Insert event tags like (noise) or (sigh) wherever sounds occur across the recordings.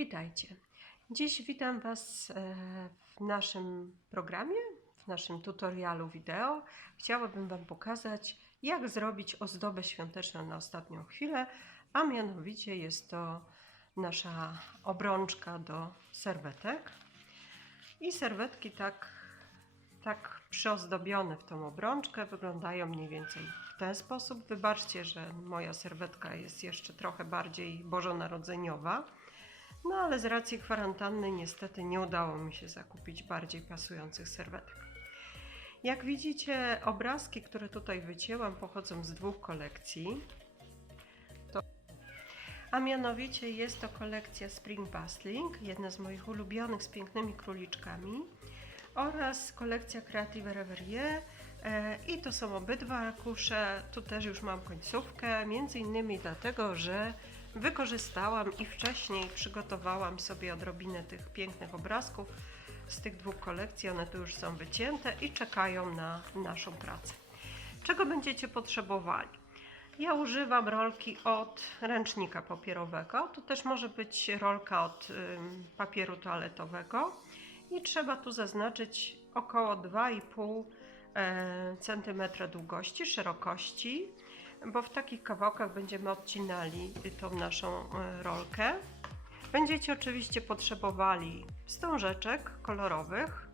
Witajcie. Dziś witam Was e, w naszym programie, w naszym tutorialu wideo. Chciałabym Wam pokazać, jak zrobić ozdobę świąteczną na ostatnią chwilę, a mianowicie jest to nasza obrączka do serwetek. I serwetki tak, tak przyozdobione w tą obrączkę wyglądają mniej więcej w ten sposób. Wybaczcie, że moja serwetka jest jeszcze trochę bardziej bożonarodzeniowa. No ale z racji kwarantanny niestety nie udało mi się zakupić bardziej pasujących serwetek. Jak widzicie, obrazki, które tutaj wycięłam, pochodzą z dwóch kolekcji. To... A mianowicie jest to kolekcja Spring Bustling, jedna z moich ulubionych z pięknymi króliczkami, oraz kolekcja Creative Reverie. E, I to są obydwa arkusze. Tu też już mam końcówkę, między innymi dlatego, że wykorzystałam i wcześniej przygotowałam sobie odrobinę tych pięknych obrazków z tych dwóch kolekcji. One tu już są wycięte i czekają na naszą pracę. Czego będziecie potrzebowali? Ja używam rolki od ręcznika papierowego. To też może być rolka od papieru toaletowego. I trzeba tu zaznaczyć około 2,5 e, cm długości, szerokości bo w takich kawałkach będziemy odcinali tą naszą e, rolkę. Będziecie oczywiście potrzebowali wstążeczek kolorowych.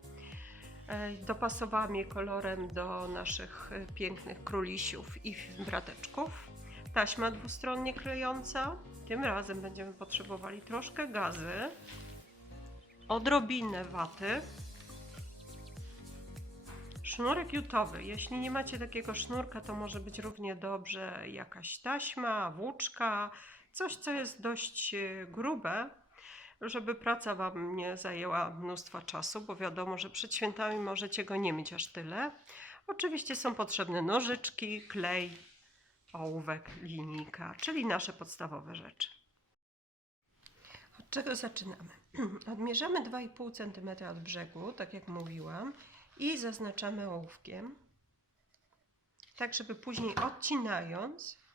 E, dopasowałam je kolorem do naszych e, pięknych królisiów i brateczków. Taśma dwustronnie klejąca. Tym razem będziemy potrzebowali troszkę gazy, odrobinę waty, Sznurek jutowy. Jeśli nie macie takiego sznurka, to może być równie dobrze jakaś taśma, włóczka, coś, co jest dość e, grube, żeby praca Wam nie zajęła mnóstwa czasu, bo wiadomo, że przed świętami możecie go nie mieć aż tyle. Oczywiście są potrzebne nożyczki, klej, ołówek, linijka, czyli nasze podstawowe rzeczy. Od czego zaczynamy? (clears throat) Odmierzamy 2,5 cm od brzegu, tak jak mówiłam, i zaznaczamy ołówkiem, tak żeby później odcinając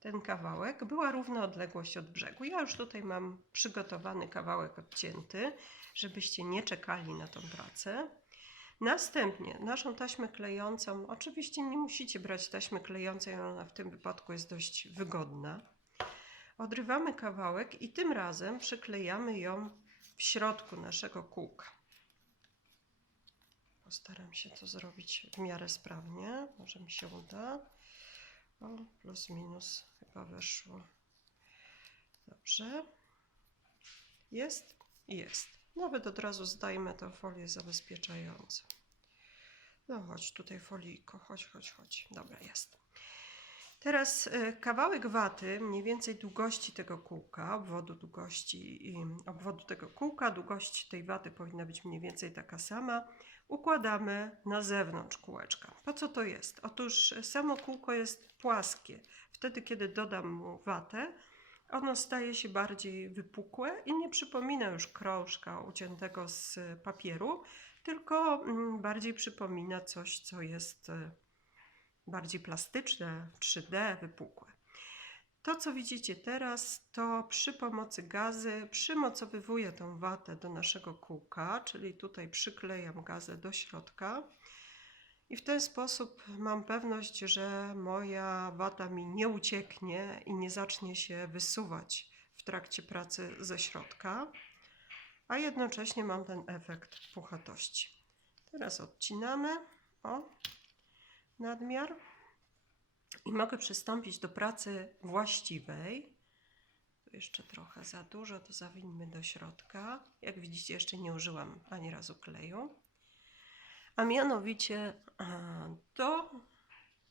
ten kawałek była równa odległość od brzegu. Ja już tutaj mam przygotowany kawałek odcięty, żebyście nie czekali na tą pracę. Następnie naszą taśmę klejącą, oczywiście nie musicie brać taśmy klejącej, ona w tym wypadku jest dość wygodna. Odrywamy kawałek i tym razem przyklejamy ją w środku naszego kółka. Postaram się to zrobić w miarę sprawnie. Może mi się uda. O, plus minus chyba weszło. Dobrze. Jest? Jest. Nawet od razu zdajmy tę folię zabezpieczającą. No chodź tutaj folijko, chodź, chodź, chodź. Dobra, jest. Teraz y, kawałek waty, mniej więcej długości tego kółka, obwodu długości obwodu tego kółka, długość tej waty powinna być mniej więcej taka sama układamy na zewnątrz kółeczka. Po co to jest? Otóż samo kółko jest płaskie. Wtedy, kiedy dodam mu watę, ono staje się bardziej wypukłe i nie przypomina już krążka uciętego z papieru, tylko mm, bardziej przypomina coś, co jest e, bardziej plastyczne, 3D, wypukłe. To, co widzicie teraz, to przy pomocy gazy przymocowywuję tą watę do naszego kółka, czyli tutaj przyklejam gazę do środka. I w ten sposób mam pewność, że moja wata mi nie ucieknie i nie zacznie się wysuwać w trakcie pracy ze środka, a jednocześnie mam ten efekt puchatości. Teraz odcinamy o nadmiar i mogę przystąpić do pracy właściwej. Tu jeszcze trochę za dużo, to zawinimy do środka. Jak widzicie, jeszcze nie użyłam ani razu kleju. A mianowicie do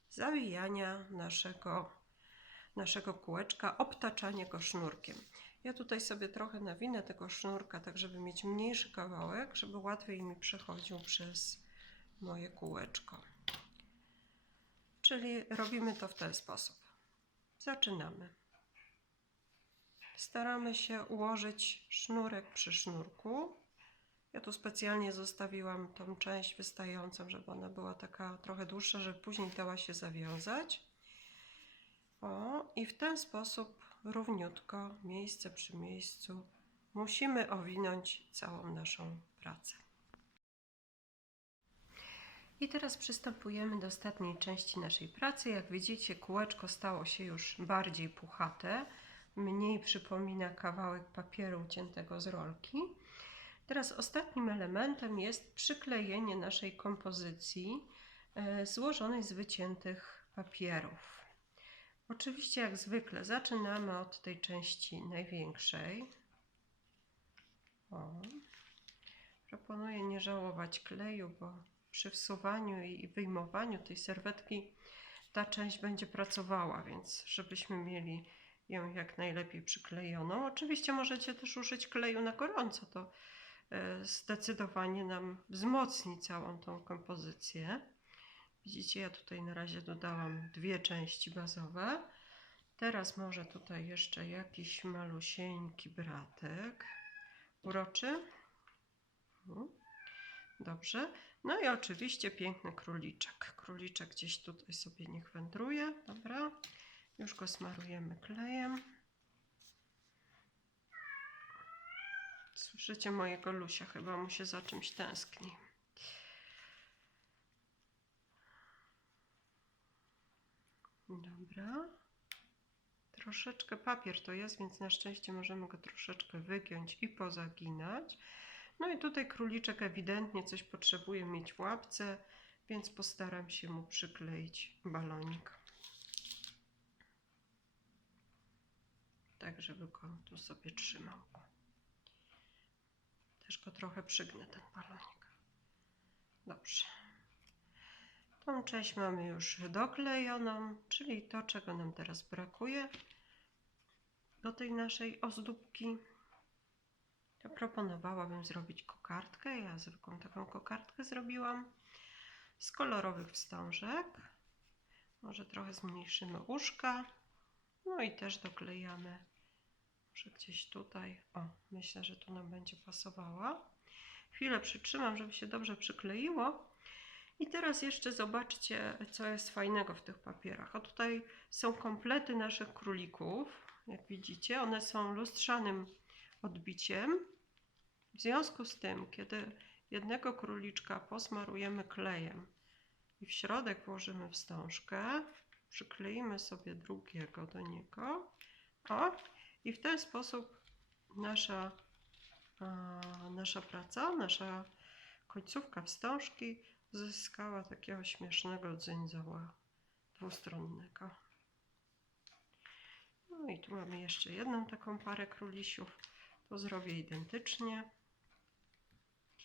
zawijania naszego, naszego kółeczka, obtaczania go sznurkiem. Ja tutaj sobie trochę nawinę tego sznurka, tak żeby mieć mniejszy kawałek, żeby łatwiej mi przechodził przez moje kółeczko. Czyli robimy to w ten sposób. Zaczynamy. Staramy się ułożyć sznurek przy sznurku. Ja tu specjalnie zostawiłam tą część wystającą, żeby ona była taka trochę dłuższa, żeby później dała się zawiązać. O, i w ten sposób równiutko, miejsce przy miejscu musimy owinąć całą naszą pracę. I teraz przystępujemy do ostatniej części naszej pracy. Jak widzicie, kółeczko stało się już bardziej puchate, mniej przypomina kawałek papieru uciętego z rolki. Teraz ostatnim elementem jest przyklejenie naszej kompozycji e, złożonej z wyciętych papierów. Oczywiście, jak zwykle, zaczynamy od tej części największej. O. Proponuję nie żałować kleju, bo przy wsuwaniu i wyjmowaniu tej serwetki ta część będzie pracowała, więc żebyśmy mieli ją jak najlepiej przyklejoną. Oczywiście możecie też użyć kleju na gorąco, to e, zdecydowanie nam wzmocni całą tą kompozycję. Widzicie, ja tutaj na razie dodałam dwie części bazowe. Teraz może tutaj jeszcze jakiś malusieńki bratek. Uroczy. Dobrze. No i oczywiście piękny króliczek. Króliczek gdzieś tutaj sobie niech wędruje. Dobra. Już go smarujemy klejem. Słyszycie mojego Lusia, chyba mu się za czymś tęskni. Dobra. Troszeczkę papier to jest, więc na szczęście możemy go troszeczkę wygiąć i pozaginać. No i tutaj króliczek ewidentnie coś potrzebuje mieć w łapce, więc postaram się mu przykleić balonik. Tak, żeby go tu sobie trzymał. Też go trochę przygnę, ten balonik. Dobrze. Tą część mamy już doklejoną, czyli to, czego nam teraz brakuje do tej naszej ozdóbki. To proponowałabym zrobić kokardkę. Ja zwykłą taką kokardkę zrobiłam z kolorowych wstążek. Może trochę zmniejszymy uszka. No i też doklejamy. Może gdzieś tutaj. O, myślę, że tu nam będzie pasowała. Chwilę przytrzymam, żeby się dobrze przykleiło. I teraz jeszcze zobaczcie, co jest fajnego w tych papierach. O tutaj są komplety naszych królików. Jak widzicie, one są lustrzanym odbiciem. W związku z tym, kiedy jednego króliczka posmarujemy klejem i w środek włożymy wstążkę, przykleimy sobie drugiego do niego. O, i w ten sposób nasza, a, nasza praca, nasza końcówka wstążki zyskała takiego śmiesznego dzyndzała dwustronnego. No i tu mamy jeszcze jedną taką parę królisiów. To zrobię identycznie.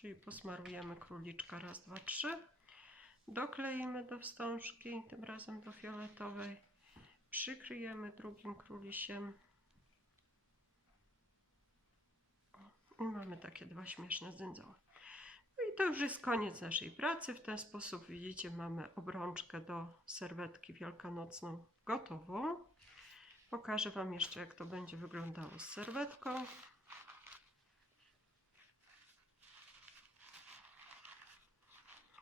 Czyli posmarujemy króliczka raz, dwa, trzy. Dokleimy do wstążki, tym razem do fioletowej. Przykryjemy drugim królisiem. I mamy takie dwa śmieszne dzyndzała. No i to już jest koniec naszej pracy. W ten sposób widzicie, mamy obrączkę do serwetki wielkanocną gotową. Pokażę Wam jeszcze, jak to będzie wyglądało z serwetką.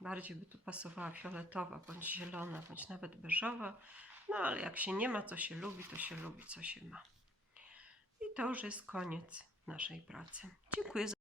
Bardziej by tu pasowała fioletowa, bądź zielona, bądź nawet beżowa. No ale jak się nie ma, co się lubi, to się lubi, co się ma. I to już jest koniec naszej pracy. Dziękuję za